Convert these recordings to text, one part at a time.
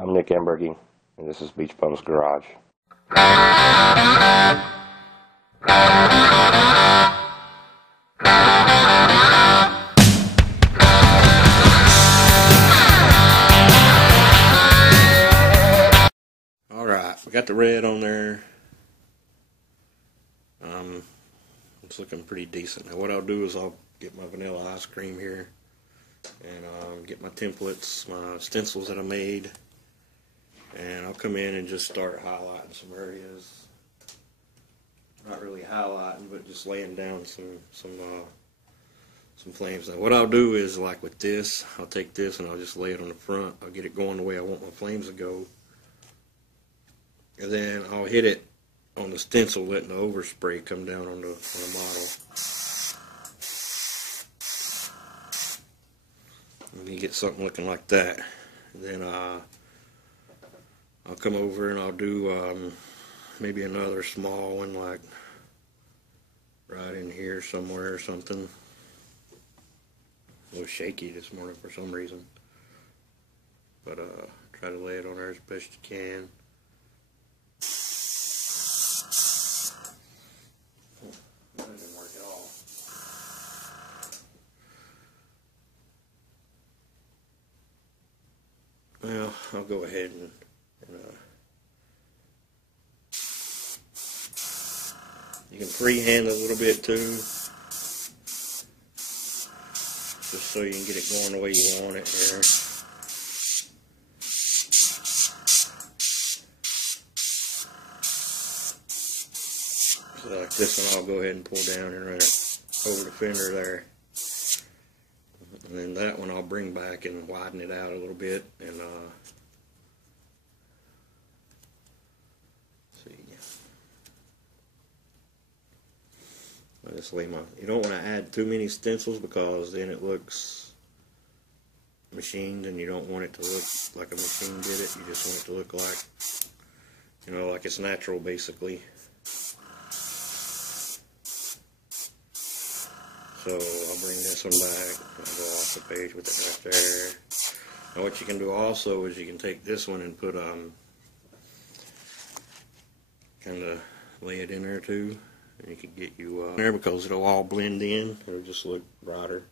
I'm Nick Embergy, and this is Beach Bums Garage. Alright, we got the red on there. It's looking pretty decent. Now what I'll do is I'll get my vanilla ice cream here and get my templates, my stencils that I made, and I'll come in and just start highlighting some areas. Not really highlighting, but just laying down some flames. Now what I'll do is, like with this, I'll take this and I'll just lay it on the front. I'll get it going the way I want my flames to go, and then I'll hit it on the stencil, letting the overspray come down on the model. And you get something looking like that. And then I'll come over and I'll do maybe another small one, like right in here somewhere or something. A little shaky this morning for some reason, but try to lay it on there as best you can. That didn't work at all. Well, I'll go ahead and you can freehand a little bit too, just so you can get it going the way you want it here. So like this one, I'll go ahead and pull down and run it over the fender there. And then that one I'll bring back and widen it out a little bit, and see. I just lay my. You don't want to add too many stencils because then it looks machined, and you don't want it to look like a machine did it. You just want it to look like, you know, like it's natural, basically. So I'll bring this one back. I'll go off the page with it right there. Now what you can do also is you can take this one and put kind of lay it in there too, and you can get you there, because it'll all blend in. It'll just look brighter.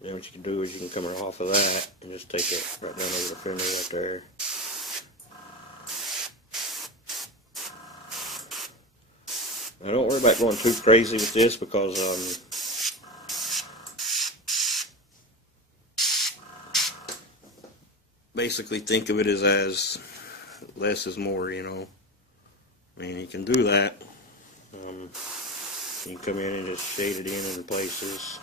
Then what you can do is you can come off of that and just take it right down over the fender right there. Now don't worry about going too crazy with this, because basically think of it as less is more, you know. I mean, you can do that. You can come in and just shade it in places.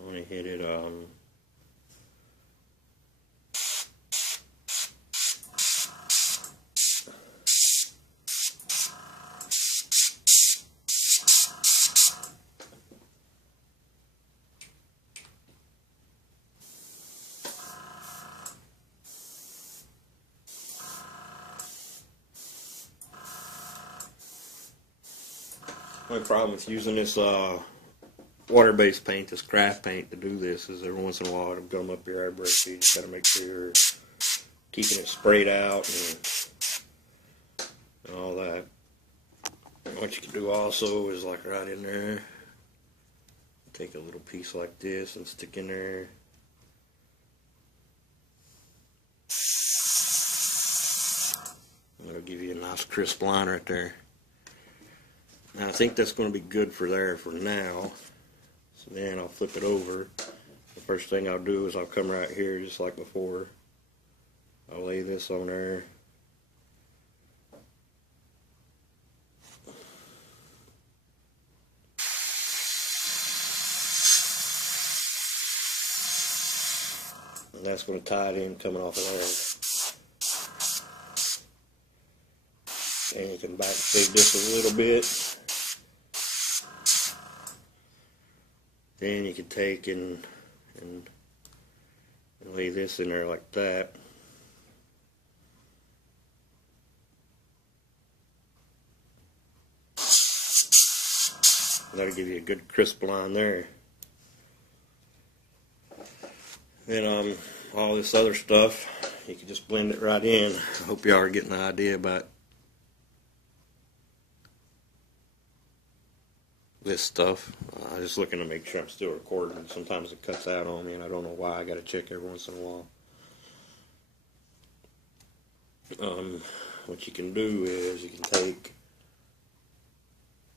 I want to hit it my problem with using this water-based paint, this craft paint, to do this is every once in a while it'll come up your airbrush, so you just got to make sure you're keeping it sprayed out and all that. And what you can do also is, like right in there, take a little piece like this and stick in there. That'll give you a nice crisp line right there. Now I think that's going to be good for there for now. So then I'll flip it over. The first thing I'll do is I'll come right here just like before. I'll lay this on there. And that's going to tie it in coming off of there. And you can backstage this a little bit. Then you can take and lay this in there like that. That'll give you a good crisp line there. Then all this other stuff, you can just blend it right in. I hope y'all are getting the idea about this stuff. I'm just looking to make sure I'm still recording. Sometimes it cuts out on me, and I don't know why. I got to check every once in a while. What you can do is you can take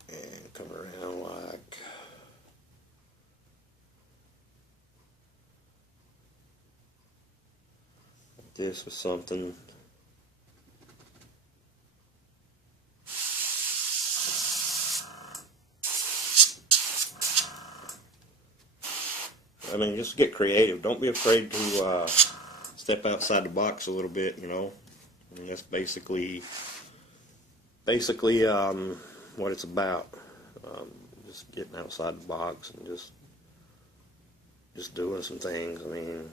and come around like this with something. I mean, just get creative. Don't be afraid to step outside the box a little bit, you know. I mean, that's basically what it's about. Just getting outside the box and just doing some things. I mean,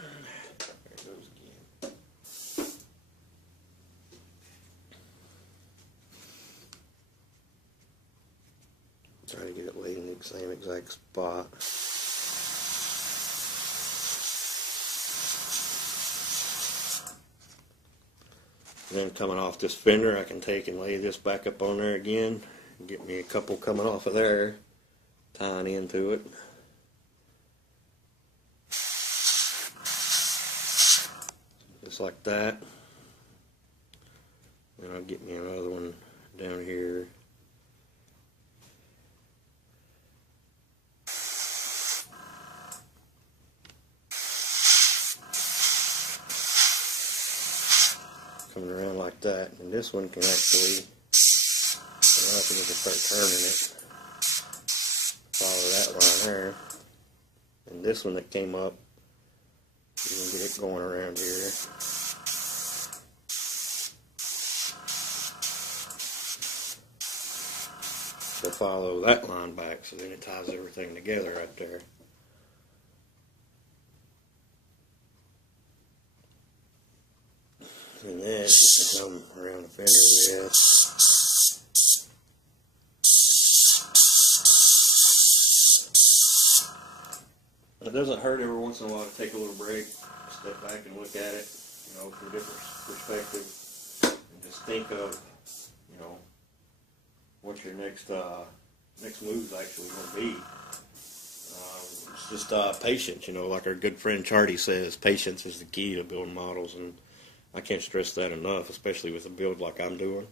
there it goes again. Try to get it laid in the same exact spot. And then coming off this fender, I can take and lay this back up on there again. And get me a couple coming off of there, tying into it. Just like that. Then I'll get me another one down here. Coming around like that, and this one can actually, I can just start turning it, follow that line there, and this one that came up, you can get it going around here. So follow that line back, so then it ties everything together right there. And then you can come around the fender with. It doesn't hurt every once in a while to take a little break, step back and look at it, you know, from a different perspective, and just think of, you know, what your next move is actually going to be. It's just patience, you know, like our good friend Charlie says, patience is the key to building models, and I can't stress that enough, especially with a build like I'm doing.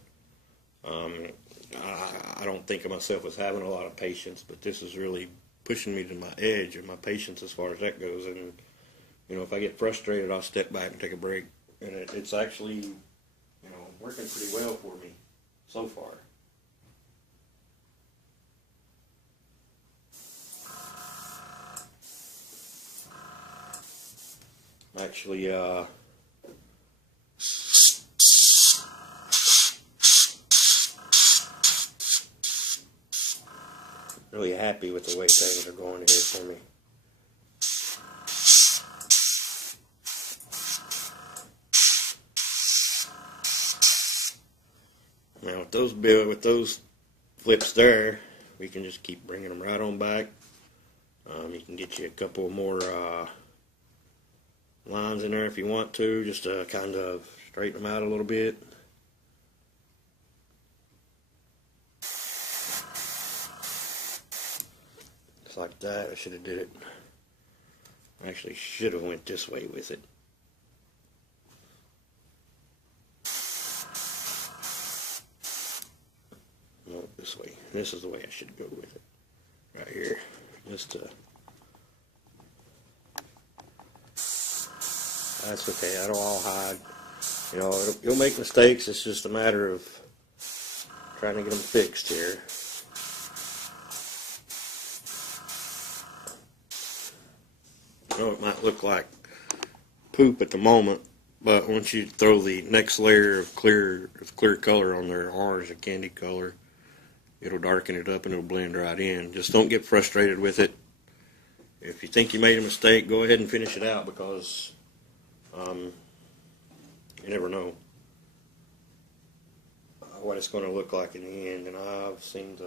I don't think of myself as having a lot of patience, but this is really pushing me to my edge of my patience as far as that goes. And, you know, if I get frustrated, I'll step back and take a break. And it's actually, you know, working pretty well for me so far. I'm actually, really happy with the way things are going here for me. Now with those flips there, we can just keep bringing them right on back. You can get you a couple more lines in there if you want to, just to kind of straighten them out a little bit. Just like that. I should have did it. I actually should have went this way with it. No, this way. This is the way I should go with it. Right here. Just to... That's okay. That'll all hide. You know, you'll make mistakes. It's just a matter of trying to get them fixed here. I know it might look like poop at the moment, but once you throw the next layer of clear color on there, orange, a candy color, it'll darken it up and it'll blend right in. Just don't get frustrated with it. If you think you made a mistake, go ahead and finish it out, because you never know what it's going to look like in the end. And I've seen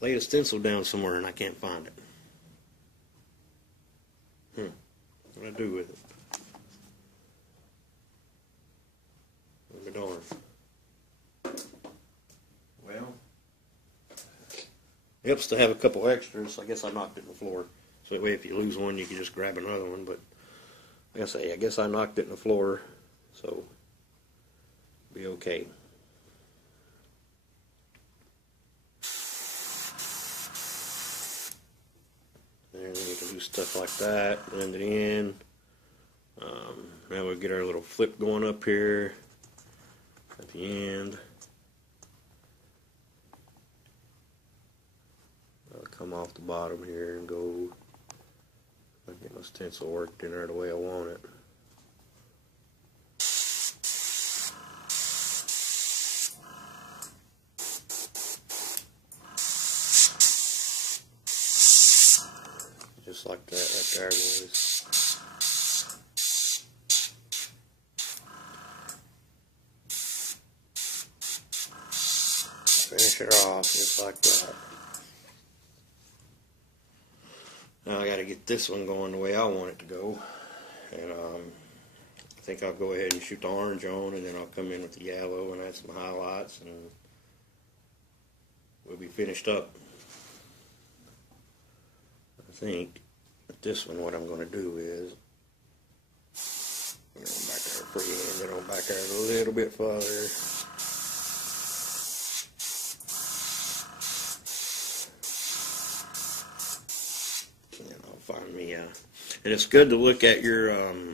lay a stencil down somewhere and I can't find it. What do I do with it? What am I doing? Well, it helps to have a couple extras. I guess I knocked it in the floor, so that way if you lose one, you can just grab another one. But like I say, I guess I knocked it in the floor, so be okay. And then we can do stuff like that, blend it in. Now we'll get our little flip going up here at the end. I'll come off the bottom here and go. I'll get my stencil worked in there the way I want it. Just like that right there, boys. Finish it off just like that. Now I got to get this one going the way I want it to go. And I think I'll go ahead and shoot the orange on, and then I'll come in with the yellow and add some highlights, and we'll be finished up. I think with this one, what I'm going to do is, back there free hand, then I'll back there a little bit further. And I'll find me, and it's good to look at your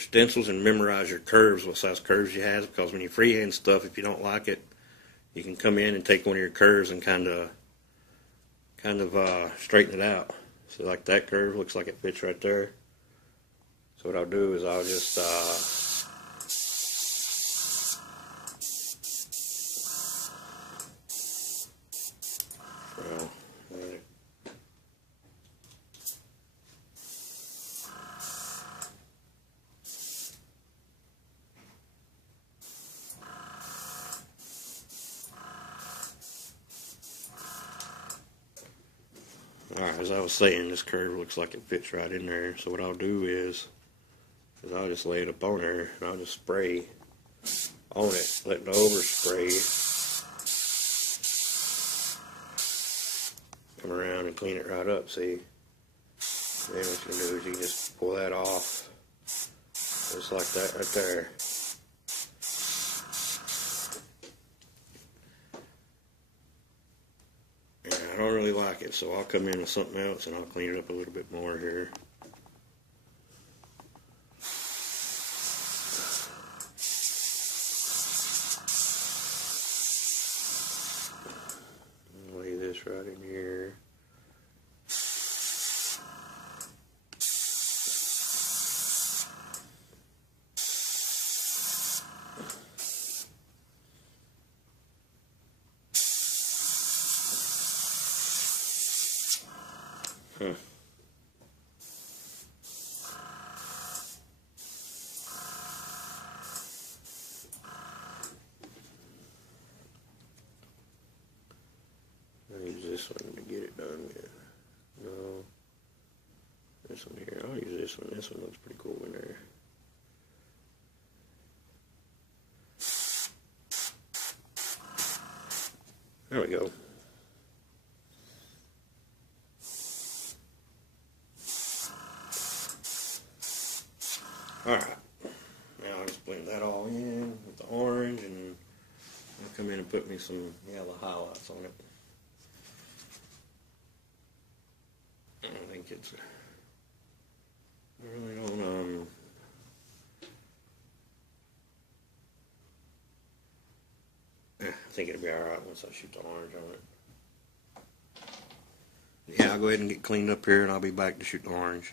stencils and memorize your curves, what size curves you have, because when you freehand stuff, if you don't like it, you can come in and take one of your curves and kind of straighten it out. So like that curve looks like it fits right there. So what I'll do is I'll just alright, as I was saying, this curve looks like it fits right in there. So what I'll do is I'll just lay it up on there, and I'll just spray on it, let the overspray come around and clean it right up, see? Then what you can do is you can just pull that off, just like that right there. I don't really like it, so I'll come in with something else and I'll clean it up a little bit more here. Lay this right in here. I'll use this one to get it done with. No. This one here. I'll use this one. This one looks pretty cool in there. There we go. Alright. Now I'll just blend that all in with the orange, and I'll come in and put me some yellow highlights on it. I think it's, I really don't, I think it'll be alright once I shoot the orange on it. Yeah, I'll go ahead and get cleaned up here, and I'll be back to shoot the orange.